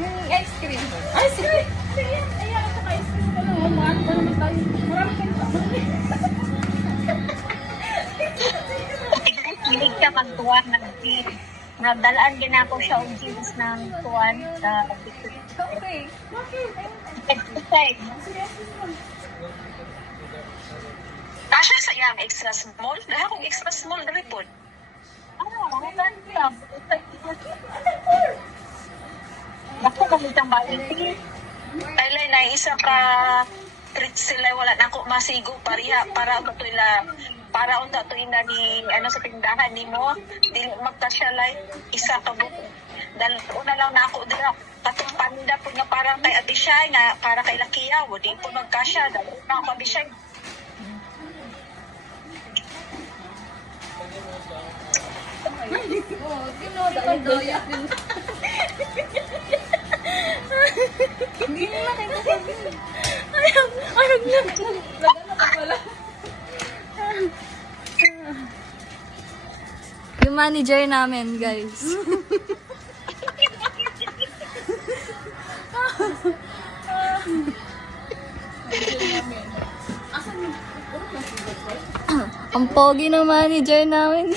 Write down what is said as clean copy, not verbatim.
Yung ice cream. Ice cream? Ayan, at saka ice cream ko na. Marami pa naman tayo. Marami pa naman. Hilig ka magtuwan ng jeans. Nagdalaan din ako siya og jeans ng tuwan sa Okay. exercise. Asya sa iyang extra small? Dahil akong extra small na report. Ako kami siyang balinti. Kailay na isa ka treat sila wala na ako masigo para unta to ila para unta to ina ni ano sa tindahan nimo dili magkasyalay isa ka buko dal una lang na ako dira katong panda po nga parang kay Ate Shay nga para kay Lakiya di po magkasya dal una ako Ate Shay. Oh, daya din. Hindi na kayo sabi. Ayog na. Lagana pa pala. Yung manager namin, guys. Ang pogi ng manager namin.